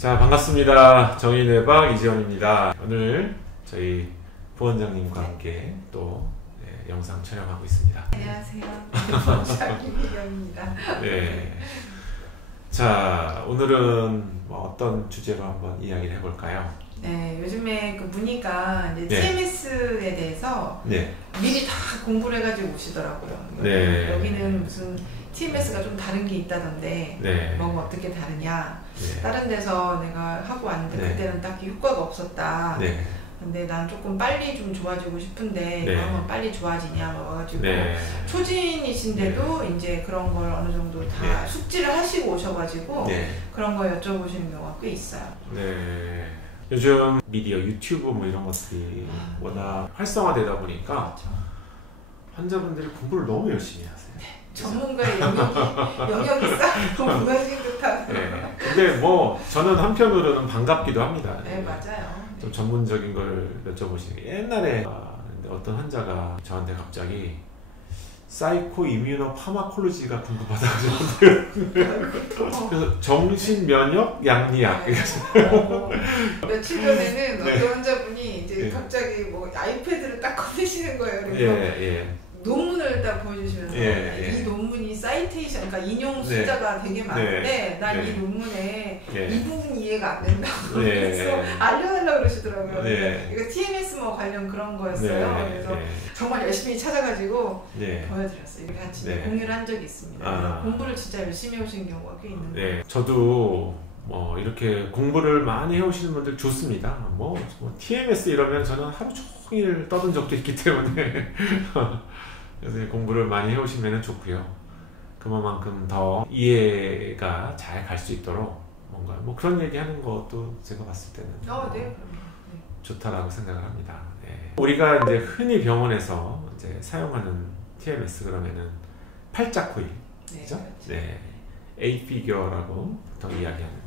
자, 반갑습니다. 정의뇌박 이지원입니다. 오늘 저희 부원장님과 함께 또 영상 촬영하고 있습니다. 안녕하세요. 부원장 김미경입니다. 네. 자, 오늘은 어떤 주제로 한번 이야기를 해볼까요? 네, 요즘에 그 문의가 이제 네. TMS에 대해서 네. 미리 다 공부를 해가지고 오시더라고요. 네. 여기는 무슨 TMS가 좀 다른 게 있다던데 네. 뭐가 어떻게 다르냐. 네. 다른 데서 내가 하고 왔는데 네. 그때는 딱히 효과가 없었다. 네. 근데 난 조금 빨리 좀 좋아지고 싶은데 네. 그러면 빨리 좋아지냐 와가지고 네. 초진이신데도 이제 그런 걸 어느 정도 다 네. 숙지를 하시고 오셔가지고 네. 그런 거 여쭤보시는 경우가 꽤 있어요. 네. 요즘 미디어, 유튜브 뭐 이런 것들이 워낙 활성화되다 보니까 그렇죠. 환자분들이 공부를 너무 열심히 하세요. 전문가의 영역이 쌓이고 무너진 듯한. 네. 근데 뭐 저는 한편으로는 반갑기도 합니다. 네, 맞아요. 좀 전문적인 걸 여쭤보시는 게 옛날에 어떤 환자가 저한테 갑자기 사이코 이뮤노 파마콜로지가 궁금하다고 그래서 정신 면역 양리학 며칠 전에는 네. 어떤 환자분이 이제 네. 갑자기 뭐 아이패드를 딱 꺼내시는 거예요. 그래서 예. 논문을 딱 보여주시면서 예. 이 논문이 사이테이션, 그러니까 인용 숫자가 되게 많은데 난 이 논문에 이 부분이 이해가 안 된다고 그래서 알려달라고 그러시더라고요. 이거 TMS 뭐 관련 그런 거였어요. 그래서 정말 열심히 찾아가지고 보여드렸어요. 이렇게 같이 공유를 한 적이 있습니다. 공부를 진짜 열심히 해오신 경우가 꽤 있는데 저도 뭐 이렇게 공부를 많이 해오시는 분들 좋습니다. 뭐 TMS 이러면 저는 하루 종일 떠든 적도 있기 때문에 그래서 공부를 많이 해오시면 좋고요. 그만큼 더 이해가 잘 갈 수 있도록 뭔가 뭐 그런 얘기하는 것도 제가 봤을 때는 네. 좋다라고 생각을 합니다. 우리가 이제 흔히 병원에서 이제 사용하는 TMS 그러면은 팔자 코일, 그렇죠? 네, A 피겨라고 보통 이야기하는.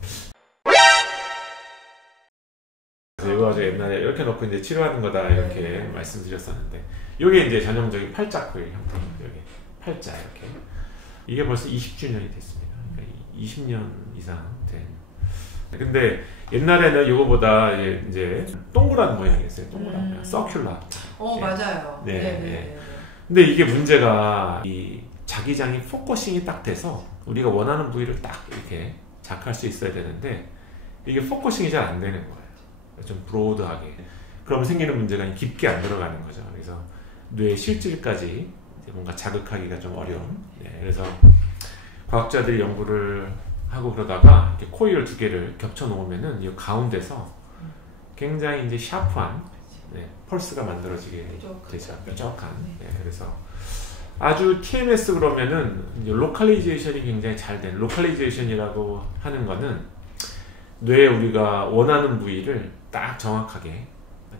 이거 아주 옛날에 이렇게 놓고 이제 치료하는 거다 이렇게 말씀드렸었는데, 이게 이제 전형적인 팔자 코일 형태, 여기 팔자 이렇게. 이게 벌써 20주년이 됐습니다. 그러니까 20년 이상 된. 근데 옛날에는 이거보다 이제 동그란 모양이었어요. 동그란 모양, 서큘라. 맞아요. 네. 근데 이게 문제가 이 자기장이 포커싱이 딱 돼서 우리가 원하는 부위를 딱 이렇게 자극할 수 있어야 되는데 이게 포커싱이 잘 안 되는 거예요. 좀 브로드하게. 그러면 생기는 문제가 깊게 안 들어가는 거죠. 그래서 뇌 실질까지 뭔가 자극하기가 좀 어려운. 그래서 과학자들이 연구를 하고 그러다가 이렇게 코일 두 개를 겹쳐 놓으면은 이 가운데서 굉장히 이제 샤프한 펄스가 만들어지게 되죠. 뾰족한. 그래서 아주 TMS 그러면은 이제 로컬리제이션이 굉장히 잘 된, 로컬리제이션이라고 하는 거는 뇌에 우리가 원하는 부위를 딱 정확하게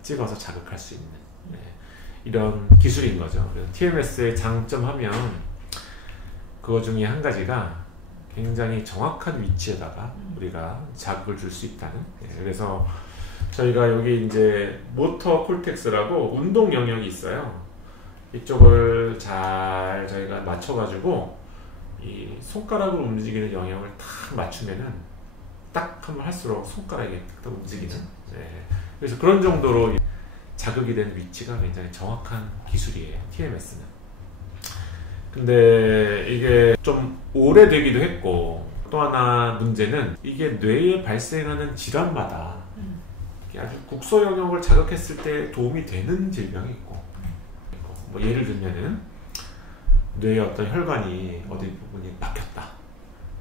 찍어서 자극할 수 있는 이런 기술인 거죠. 그래서 TMS의 장점하면 그거 중에 한 가지가 굉장히 정확한 위치에다가 우리가 자극을 줄 수 있다는. 그래서 저희가 여기 이제 모터 콜텍스라고 운동 영역이 있어요. 이쪽을 잘 저희가 맞춰가지고 이 손가락으로 움직이는 영역을 딱 맞추면은 딱 한번 할수록 손가락이 딱 움직이는. 그래서 그런 정도로 자극이 된 위치가 굉장히 정확한 기술이에요, TMS는. 근데 이게 좀 오래되기도 했고, 또 하나 문제는 이게 뇌에 발생하는 질환마다 아주 국소 영역을 자극했을 때 도움이 되는 질병이 있고, 뭐 예를 들면은 뇌의 어떤 혈관이 어디 부분이 막혔다.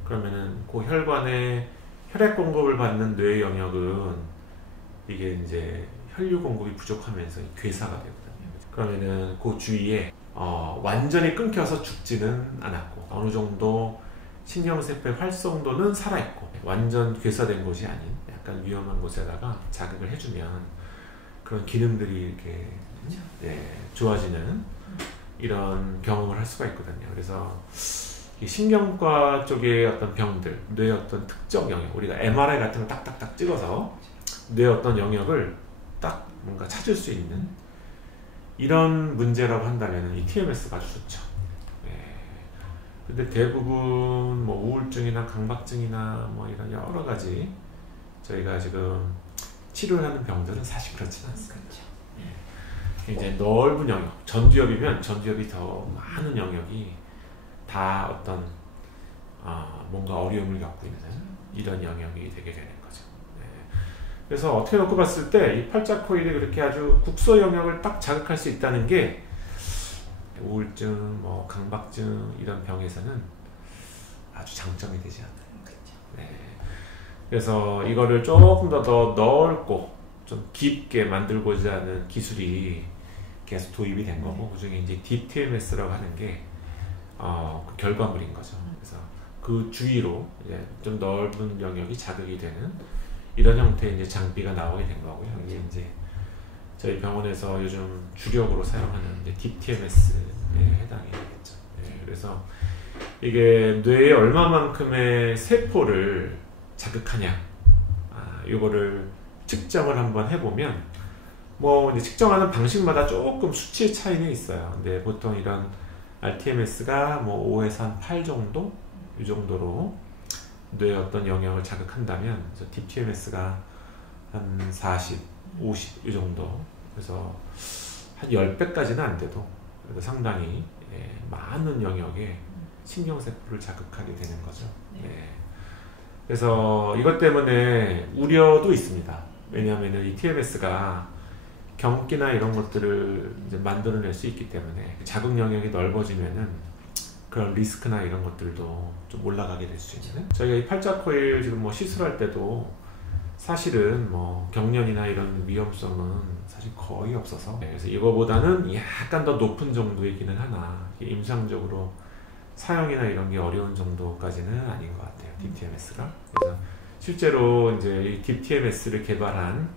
그러면은 그 혈관에 혈액 공급을 받는 뇌의 영역은 이게 이제 혈류 공급이 부족하면서 괴사가 되거든요. 그러면은 그 주위에 완전히 끊겨서 죽지는 않았고 어느 정도 신경세포 활성도는 살아있고 완전 괴사된 곳이 아닌 약간 위험한 곳에다가 자극을 해주면 그런 기능들이 이렇게 좋아지는 이런 경험을 할 수가 있거든요. 그래서 신경과 쪽의 어떤 병들, 뇌의 어떤 특정 영역, 우리가 MRI 같은 걸 딱딱딱 찍어서 뇌의 어떤 영역을 딱 뭔가 찾을 수 있는 이런 문제라고 한다면 이 TMS가 아주 좋죠. 근데 대부분 뭐 우울증이나 강박증이나 뭐 이런 여러 가지 저희가 지금 치료를 하는 병들은 사실 그렇지는 않습니다. 그렇죠. 굉장히 넓은 영역, 전두엽이면 전두엽이 더 많은 영역이 다 어떤 뭔가 어려움을 겪고 있는 이런 영역이 되게 되는 거죠. 네. 그래서 어떻게 놓고 봤을 때 이 팔자코일이 그렇게 아주 국소 영역을 딱 자극할 수 있다는 게 우울증, 뭐 강박증 이런 병에서는 아주 장점이 되지 않아요. 그렇죠. 네. 그래서 이거를 조금 더 넓고 좀 깊게 만들고자 하는 기술이 계속 도입이 된 거고, 그중에 이제 DTMS라고 하는 게 그 결과물인 거죠. 그래서 그 주위로 이제 좀 넓은 영역이 자극이 되는 이런 형태의 이제 장비가 나오게 된 거고요. 이게 이제 저희 병원에서 요즘 주력으로 사용하는 이제 DTMS에 해당이 되겠죠. 네, 그래서 이게 뇌에 얼마만큼의 세포를 자극하냐, 이거를 측정을 한번 해보면 뭐 이제 측정하는 방식마다 조금 수치의 차이는 있어요. 근데 보통 이런 RTMS가 뭐 5에서 한 8 정도? 이 정도로 뇌의 어떤 영역을 자극한다면 DTMS가 한 40, 50 이 정도. 그래서 한 10배까지는 안 돼도 그래도 상당히 많은 영역에 신경세포를 자극하게 되는 거죠. 네. 그래서 이것 때문에 우려도 있습니다. 왜냐하면 이 TMS가 경기나 이런 것들을 이제 만들어낼 수 있기 때문에 자극 영역이 넓어지면은 그런 리스크나 이런 것들도 좀 올라가게 될 수 있는. 저희가 이 팔자코일 지금 뭐 시술할 때도 사실은 뭐 경련이나 이런 위험성은 사실 거의 없어서, 그래서 이거보다는 약간 더 높은 정도이기는 하나 임상적으로 사용이나 이런 게 어려운 정도까지는 아닌 것 같아요, DTMS가. 그래서 실제로 이제 이 DTMS를 개발한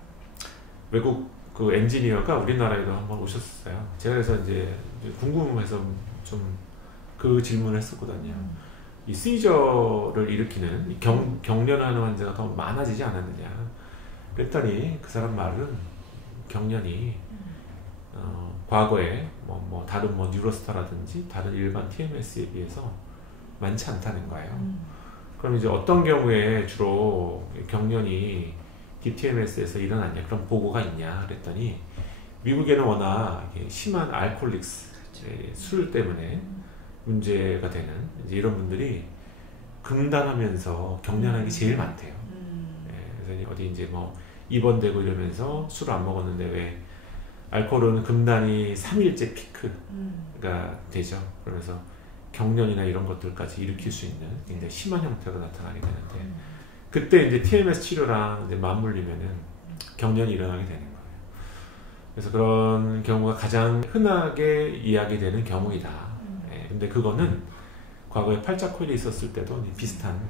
외국 그 엔지니어가 우리나라에도 한번 오셨어요. 제가 그래서 이제 궁금해서 좀 그 질문을 했었거든요. 이 시저를 일으키는 경련하는 환자가 더 많아지지 않았느냐. 그랬더니 그 사람 말은 경련이 과거에 뭐 다른 뭐 뉴로스타라든지 다른 일반 TMS에 비해서 많지 않다는 거예요. 그럼 이제 어떤 경우에 주로 경련이 DTMS에서 일어났냐, 그런 보고가 있냐 그랬더니 미국에는 워낙 심한 알코올릭스, 술 때문에 문제가 되는 이제 이런 분들이 금단하면서 경련하는 게 제일 많대요. 그래서 어디 이제 뭐 입원되고 이러면서 술을 안 먹었는데 왜 알코올은 금단이 3일째 피크가 되죠. 그러면서 경련이나 이런 것들까지 일으킬 수 있는 굉장히 심한 형태로 나타나게 되는데, 그때 이제 TMS 치료랑 이제 맞물리면은 경련이 일어나게 되는 거예요. 그래서 그런 경우가 가장 흔하게 이야기되는 경우이다. 근데 그거는 과거에 팔자코일이 있었을 때도 비슷한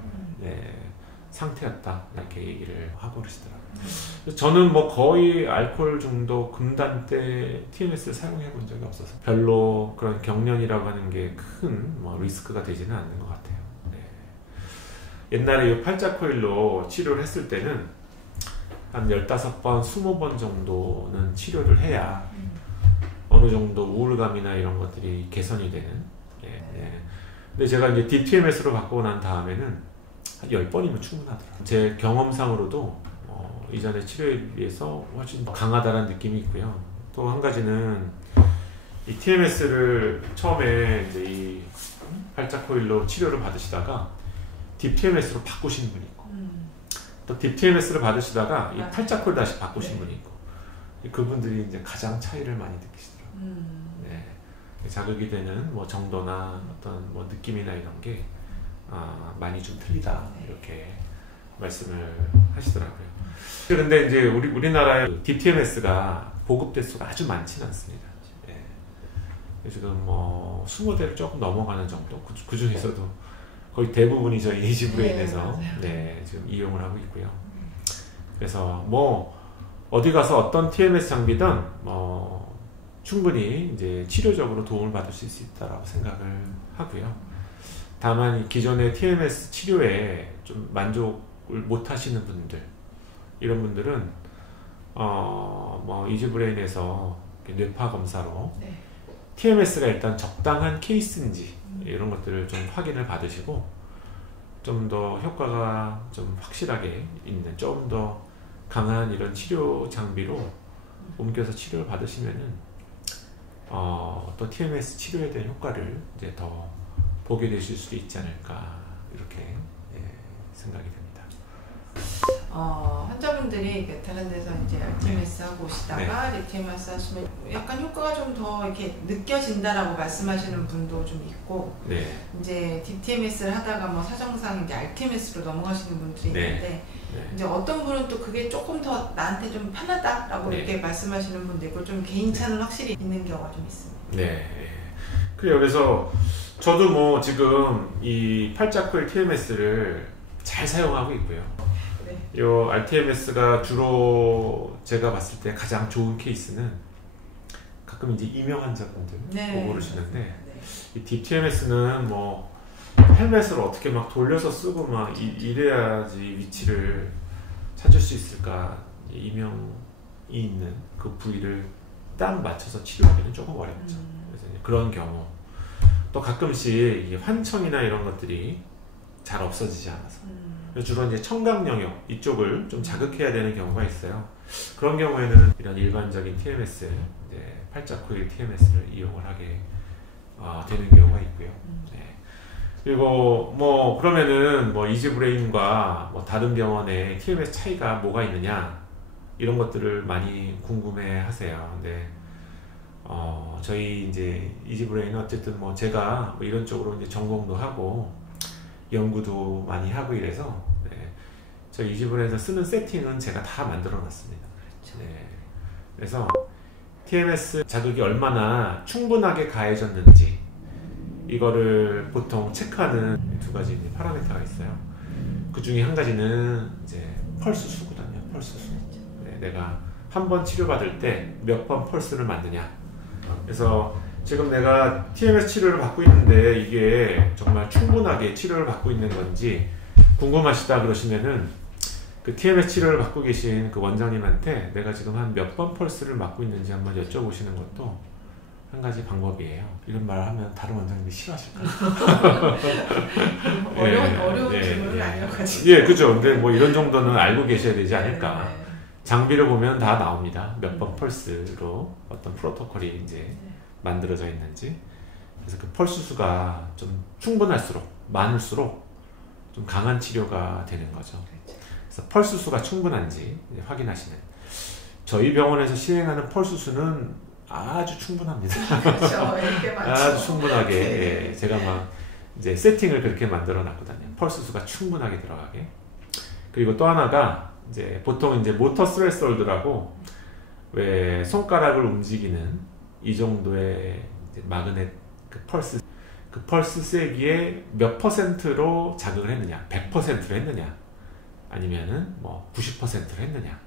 상태였다, 이렇게 얘기를 하고 그러시더라고요. 저는 뭐 거의 알코올 중독 금단 때 TMS를 사용해 본 적이 없어서 별로 그런 경련이라고 하는 게 큰 뭐 리스크가 되지는 않는 것 같아요. 옛날에 이 팔자코일로 치료를 했을 때는 한 15번, 20번 정도는 치료를 해야 어느 정도 우울감이나 이런 것들이 개선이 되는. 근데 제가 이제 DTMS로 바꾸고 난 다음에는 한 10번이면 충분하더라고요. 제 경험상으로도 이전의 치료에 비해서 훨씬 더 강하다는 느낌이 있고요. 또 한 가지는 이 TMS를 처음에 이제 이 팔자코일로 치료를 받으시다가 DTMS로 바꾸시는 분이 있고, 또 DTMS를 받으시다가 이 팔자코일 다시 바꾸신 분이 있고, 그분들이 이제 가장 차이를 많이 느끼시더라고요. 자극이 되는 뭐 정도나 어떤 뭐 느낌이나 이런 게 많이 좀 틀리다, 이렇게 말씀을 하시더라고요. 그런데 이제 우리나라의 DTMS가 보급 대수가 아주 많지는 않습니다. 지금 뭐 20대를 조금 넘어가는 정도, 그 중에서도 거의 대부분이 저희 에이지브레인에서 지금 이용을 하고 있고요. 그래서 뭐 어디 가서 어떤 TMS 장비든 충분히 이제 치료적으로 도움을 받을 수 있다라고 생각을 하고요. 다만 기존의 TMS 치료에 좀 만족을 못 하시는 분들, 이런 분들은 뭐 이지브레인에서 뇌파 검사로 TMS가 일단 적당한 케이스인지 이런 것들을 좀 확인을 받으시고, 좀 더 효과가 좀 확실하게 있는 좀 더 강한 이런 치료 장비로 옮겨서 치료를 받으시면은 또 TMS 치료에 대한 효과를 이제 더 보게 되실 수도 있지 않을까 이렇게 생각이 됩니다. 환자분들이 다른 데서 이제 RTMS 하고 오시다가 리티엠스 하시면 약간 효과가 좀 더 이렇게 느껴진다라고 말씀하시는 분도 좀 있고, 이제 DTMS를 하다가 뭐 사정상 이제 RTMS로 넘어가시는 분들이 있는데, 이제 어떤 분은 또 그게 조금 더 나한테 좀 편하다라고 이렇게 말씀하시는 분도 있고, 좀 개인차는 확실히 있는 경우가 좀 있습니다. 그래요. 그래서 저도 뭐 지금 이 팔자코일 TMS를 잘 사용하고 있고요. 이 RTMS가 주로 제가 봤을 때 가장 좋은 케이스는 가끔 이제 이명 환자분들 보고 그러시는데, 이 DTMS는 뭐 헬멧을 어떻게 막 돌려서 쓰고 막 이래야지 위치를 찾을 수 있을까, 이명이 있는 그 부위를 딱 맞춰서 치료하기는 조금 어렵죠. 그래서 이제 그런 경우, 또 가끔씩 이 환청이나 이런 것들이 잘 없어지지 않아서 주로 이제 청각 영역 이쪽을 좀 자극해야 되는 경우가 있어요. 그런 경우에는 이런 일반적인 TMS, 이제 팔자코일 TMS를 이용을 하게 되는 경우가 있고요. 그리고 뭐 그러면은 뭐 이지브레인과 뭐 다른 병원의 TMS 차이가 뭐가 있느냐, 이런 것들을 많이 궁금해하세요. 근데 저희 이제 이지브레인은 어쨌든 뭐 제가 뭐 이런 쪽으로 이제 전공도 하고 연구도 많이 하고 이래서 저희 이지브레인에서 쓰는 세팅은 제가 다 만들어 놨습니다. 그래서 TMS 자극이 얼마나 충분하게 가해졌는지 이거를 보통 체크하는 두 가지 파라미터가 있어요. 그 중에 한 가지는 이제 펄스 수거든요. 펄스 수. 내가 한 번 치료받을 때 몇 번 펄스를 만드냐. 그래서 지금 내가 TMS 치료를 받고 있는데 이게 정말 충분하게 치료를 받고 있는 건지 궁금하시다 그러시면은 그 TMS 치료를 받고 계신 그 원장님한테 내가 지금 한 몇 번 펄스를 맞고 있는지 한번 여쭤보시는 것도 한 가지 방법이에요. 이런 말을 하면 다른 원장님이 싫어하실까요? 어려운 질문은 아니어가지고. 그죠. 근데 뭐 이런 정도는 알고 계셔야 되지 않을까. 장비를 보면 다 나옵니다. 몇 번 펄스로 어떤 프로토콜이 이제 만들어져 있는지. 그래서 그 펄스 수가 좀 충분할수록, 많을수록 좀 강한 치료가 되는 거죠. 그래서 펄스 수가 충분한지 확인하시는. 저희 병원에서 시행하는 펄스 수는 아주 충분합니다. 그렇죠. 이렇게 많죠. 아주 충분하게. 제가 막 이제 세팅을 그렇게 만들어 놨거든요. 펄스 수가 충분하게 들어가게. 그리고 또 하나가 이제 보통 이제 모터 스레스홀드라고 왜 손가락을 움직이는 이 정도의 이제 마그넷 그 펄스 세기에 몇 %로 자극을 했느냐, 100%로 했느냐, 아니면은 뭐 90%로 했느냐,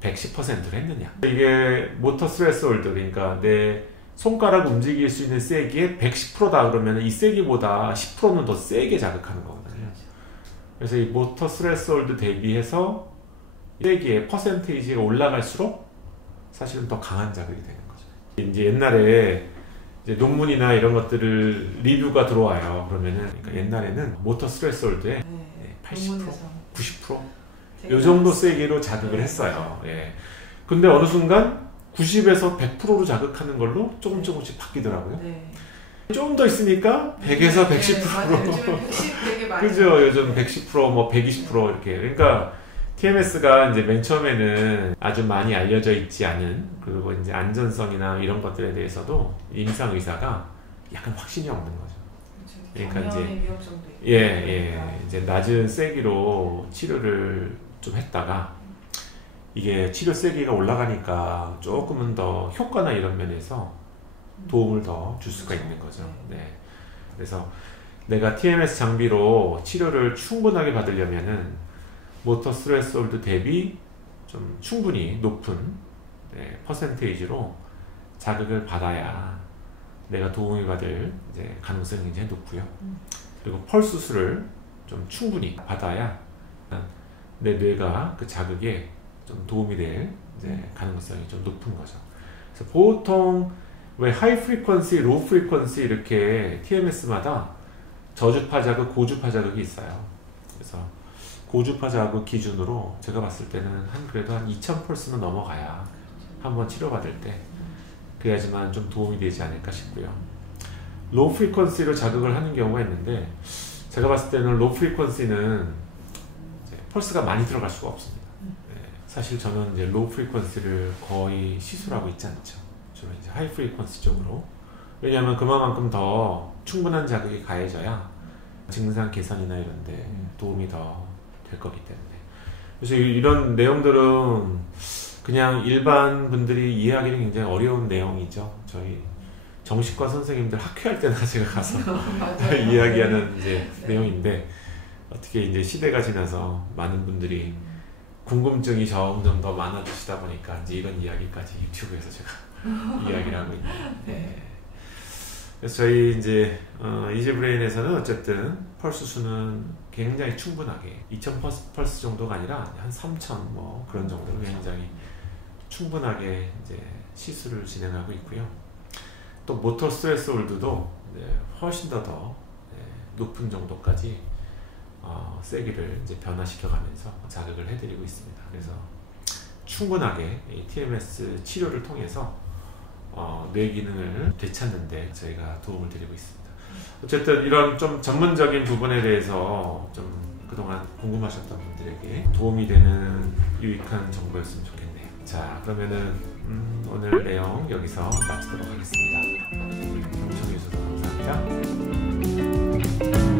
110%로 했느냐. 이게 모터 스레스홀드, 그러니까 내 손가락 움직일 수 있는 세기의 110%다 그러면 이 세기보다 10%는 더 세게 자극하는 거거든요. 그래서 이 모터 스레스홀드 대비해서 세기의 퍼센테이지가 올라갈수록 사실은 더 강한 자극이 되는 거죠. 이제 옛날에 이제 논문이나 이런 것들을 리뷰가 들어와요. 그러면은 그러니까 옛날에는 모터 스레스홀드에 80%, 90%? 이 정도 세기로 자극을 했어요. 근데 어느 순간 90에서 100%로 자극하는 걸로 조금씩 바뀌더라고요. 좀 더 있으니까 100에서 110%로. 요즘 110 되게 많이. 그죠. 요즘 110%, 뭐 120% 이렇게. 그러니까 TMS가 이제 맨 처음에는 아주 많이 알려져 있지 않은, 그리고 이제 안전성이나 이런 것들에 대해서도 임상 의사가 약간 확신이 없는 거죠. 그러니까 이제 이제 낮은 세기로 치료를 좀 했다가 이게 치료 세기가 올라가니까 조금은 더 효과나 이런 면에서 도움을 더 줄 수가 있는 거죠. 그래서 내가 TMS 장비로 치료를 충분하게 받으려면은 모터 스레스홀드 대비 좀 충분히 높은 퍼센테이지로 자극을 받아야 내가 도움을 받을 이제 가능성이 굉장히 높고요. 그리고 펄스 수를 좀 충분히 받아야 내 뇌가 그 자극에 좀 도움이 될 이제 가능성이 좀 높은 거죠. 그래서 보통 왜 하이 프리퀀시, 로우 프리퀀시 이렇게 TMS마다 저주파 자극, 고주파 자극이 있어요. 그래서 고주파 자극 기준으로 제가 봤을 때는 그래도 한 2000펄스는 넘어가야 한번 치료받을 때 그래야지만 좀 도움이 되지 않을까 싶고요. 로우 프리퀀시로 자극을 하는 경우가 있는데 제가 봤을 때는 로우 프리퀀시는 펄스가 많이 들어갈 수가 없습니다. 사실 저는 이제 로우 프리퀀시를 거의 시술하고 있지 않죠. 주로 이제 하이 프리퀀시 쪽으로. 왜냐하면 그만큼 더 충분한 자극이 가해져야 증상 개선이나 이런 데 도움이 더 될 거기 때문에. 그래서 이런 내용들은 그냥 일반 분들이 이해하기는 굉장히 어려운 내용이죠. 저희 정신과 선생님들 학회할 때나 제가 가서 이야기하는 이제 내용인데, 어떻게 이제 시대가 지나서 많은 분들이 궁금증이 점점 더 많아지시다 보니까 이제 이런 이야기까지 유튜브에서 제가 이야기를 하고 있는. 네. 그래서 저희 이제 이지브레인에서는 어쨌든 펄스 수는 굉장히 충분하게 2000 펄스 정도가 아니라 한 3000 뭐 그런 정도로 굉장히 충분하게 이제 시술을 진행하고 있고요. 또 모터 스트레스 홀드도 훨씬 더 높은 정도까지 세기를 이제 변화시켜가면서 자극을 해드리고 있습니다. 그래서 충분하게 이 TMS 치료를 통해서 뇌 기능을 되찾는데 저희가 도움을 드리고 있습니다. 어쨌든 이런 좀 전문적인 부분에 대해서 좀 그동안 궁금하셨던 분들에게 도움이 되는 유익한 정보였으면 좋겠네요. 자, 그러면은 오늘 내용 여기서 마치도록 하겠습니다. 시청해주셔서 감사합니다.